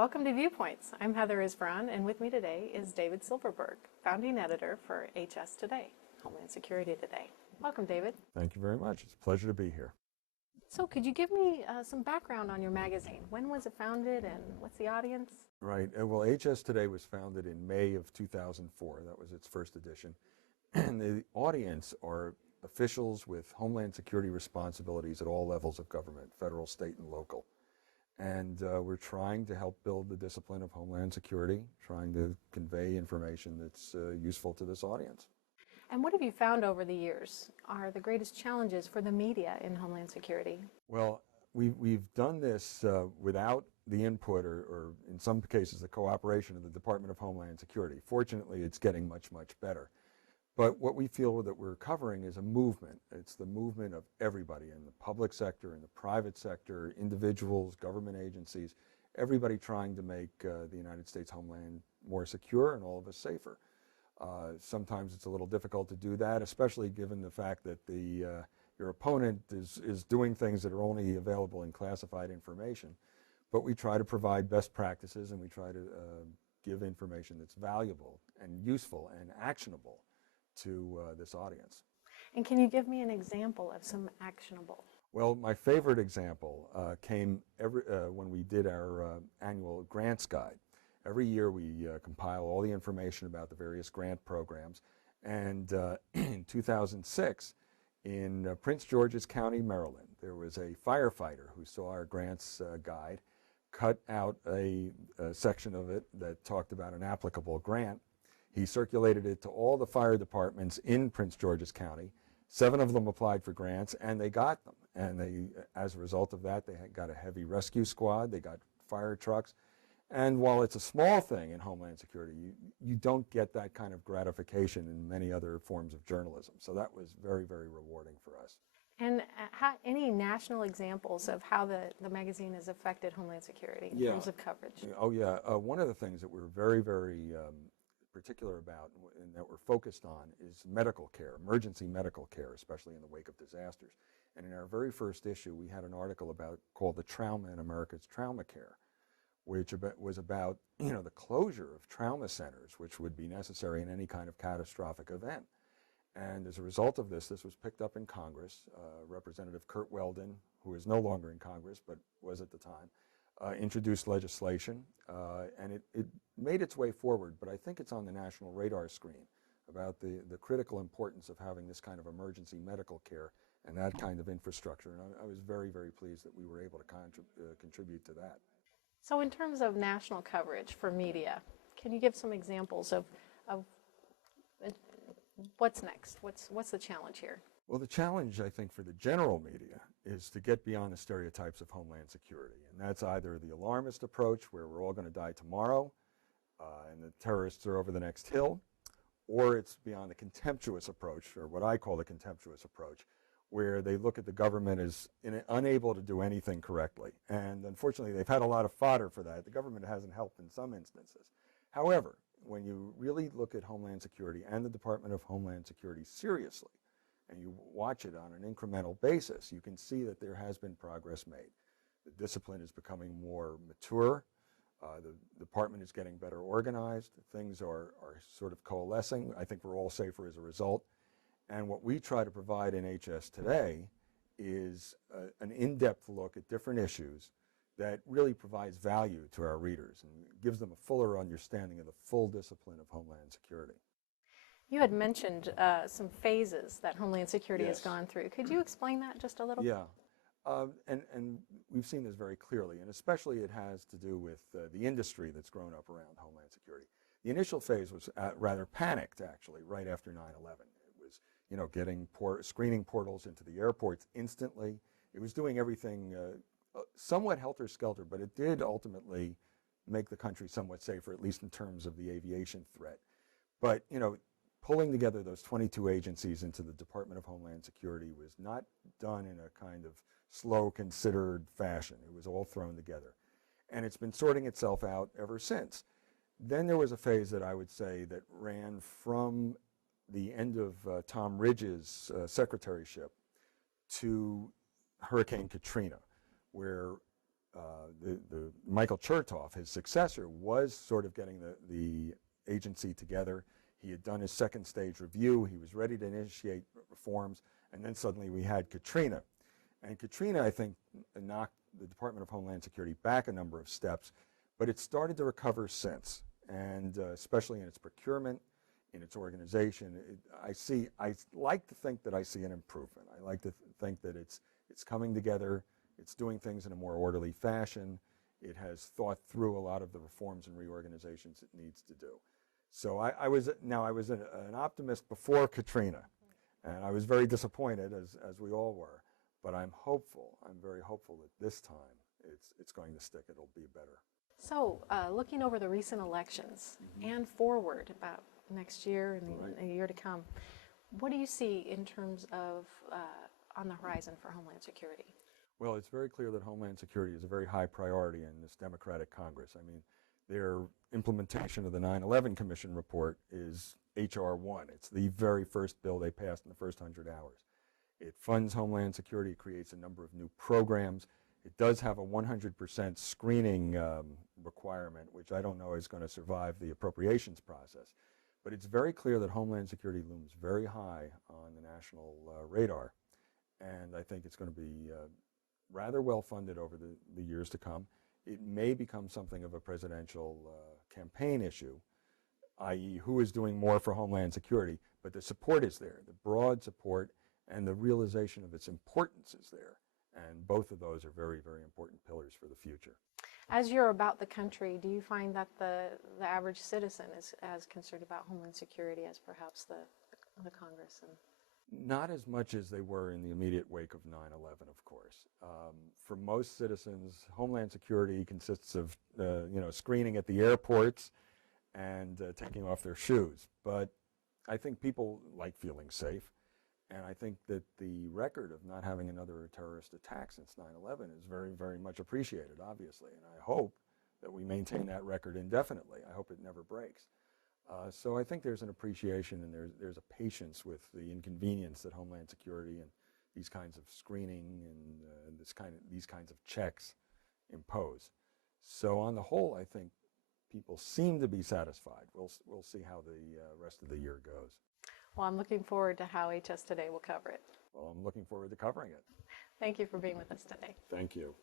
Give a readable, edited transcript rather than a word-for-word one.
Welcome to Viewpoints. I'm Heather Isbron, and with me today is David Silverberg, founding editor for HS Today, Homeland Security Today. Welcome, David. Thank you very much. It's a pleasure to be here. So could you give me some background on your magazine? When was it founded and what's the audience? Right. Well, HS Today was founded in May of 2004. That was its first edition. And the audience are officials with Homeland Security responsibilities at all levels of government, federal, state, and local. And we're trying to help build the discipline of Homeland Security, trying to convey information that's useful to this audience. And what have you found over the years are the greatest challenges for the media in Homeland Security? Well, we've done this without the input or in some cases the cooperation of the Department of Homeland Security. Fortunately, it's getting much, much better. But what we feel that we're covering is a movement. It's the movement of everybody in the public sector, in the private sector, individuals, government agencies, everybody trying to make the United States homeland more secure and all of us safer. Sometimes it's a little difficult to do that, especially given the fact that your opponent is doing things that are only available in classified information. But we try to provide best practices, and we try to give information that's valuable and useful and actionable to this audience. And can you give me an example of some actionable? Well, my favorite example came when we did our annual grants guide. Every year we compile all the information about the various grant programs, and in 2006 in Prince George's County, Maryland, there was a firefighter who saw our grants guide, cut out a section of it that talked about an applicable grant. He circulated it to all the fire departments in Prince George's County. 7 of them applied for grants, and they got them. And as a result of that, they got a heavy rescue squad, they got fire trucks. And while it's a small thing in Homeland Security, you don't get that kind of gratification in many other forms of journalism. So that was very, very rewarding for us. And any national examples of how the magazine has affected Homeland Security in terms of coverage? Oh, yeah. One of the things that we're very, very particular about and that we're focused on is medical care, emergency medical care, especially in the wake of disasters. And in our very first issue, we had an article called "The Trauma in America's Trauma Care," which was about the closure of trauma centers, which would be necessary in any kind of catastrophic event. And as a result of this was picked up in Congress. Representative Curt Weldon, who is no longer in Congress but was at the time, introduced legislation, and it made its way forward, but I think it's on the national radar screen about the critical importance of having this kind of emergency medical care and that kind of infrastructure. And I was very, very pleased that we were able to contribute to that. So in terms of national coverage for media, can you give some examples of what's next? What's the challenge here? Well, the challenge, I think, for the general media is to get beyond the stereotypes of Homeland Security. And that's either the alarmist approach, where we're all going to die tomorrow, and the terrorists are over the next hill, or it's beyond the contemptuous approach, or what I call the contemptuous approach, where they look at the government as unable to do anything correctly. And unfortunately, they've had a lot of fodder for that. The government hasn't helped in some instances. However, when you really look at Homeland Security and the Department of Homeland Security seriously, and you watch it on an incremental basis, you can see that there has been progress made. The discipline is becoming more mature. The department is getting better organized. Things are sort of coalescing. I think we're all safer as a result. And what we try to provide in HS Today is an in-depth look at different issues that really provides value to our readers and gives them a fuller understanding of the full discipline of Homeland Security. You had mentioned some phases that Homeland Security has gone through. Could you explain that just a little? Yeah, and we've seen this very clearly, and especially it has to do with the industry that's grown up around Homeland Security. The initial phase was rather panicked, actually, right after 9/11. It was, getting screening portals into the airports instantly. It was doing everything somewhat helter-skelter, but it did ultimately make the country somewhat safer, at least in terms of the aviation threat. But, pulling together those 22 agencies into the Department of Homeland Security was not done in a kind of slow, considered fashion. It was all thrown together. And it's been sorting itself out ever since. Then there was a phase that I would say that ran from the end of Tom Ridge's secretaryship to Hurricane Katrina, where the Michael Chertoff, his successor, was sort of getting the agency together. He had done his second stage review. He was ready to initiate reforms, and then suddenly we had Katrina. And Katrina, I think, knocked the Department of Homeland Security back a number of steps, but it started to recover since, and especially in its procurement, in its organization. I like to think that I see an improvement. I like to think that it's coming together. It's doing things in a more orderly fashion. It has thought through a lot of the reforms and reorganizations it needs to do. So I was an optimist before Katrina, and I was very disappointed, as we all were. But I'm hopeful. I'm very hopeful that this time it's going to stick. It'll be better. So, looking over the recent elections and forward about next year and the year to come, what do you see in terms of on the horizon for Homeland Security? Well, it's very clear that Homeland Security is a very high priority in this Democratic Congress. I mean, their implementation of the 9/11 Commission report is H.R. 1. It's the very first bill they passed in the first 100 hours. It funds Homeland Security, creates a number of new programs. It does have a 100% screening requirement, which I don't know is going to survive the appropriations process. But it's very clear that Homeland Security looms very high on the national radar. And I think it's going to be rather well funded over the years to come. It may become something of a presidential campaign issue, i.e. who is doing more for Homeland Security, but the support is there, the broad support, and the realization of its importance is there. And both of those are very, very important pillars for the future. As you're about the country, do you find that the average citizen is as concerned about Homeland Security as perhaps the Congress? Not as much as they were in the immediate wake of 9/11, of course. For most citizens, Homeland Security consists of screening at the airports and taking off their shoes. But I think people like feeling safe. And I think that the record of not having another terrorist attack since 9/11 is very, very much appreciated, obviously. And I hope that we maintain that record indefinitely. I hope it never breaks. So I think there's an appreciation and there's a patience with the inconvenience that Homeland Security and these kinds of screening and these kinds of checks impose. So on the whole, I think people seem to be satisfied. We'll see how the rest of the year goes. Well, I'm looking forward to how HS Today will cover it. Well, I'm looking forward to covering it. Thank you for being with us today. Thank you.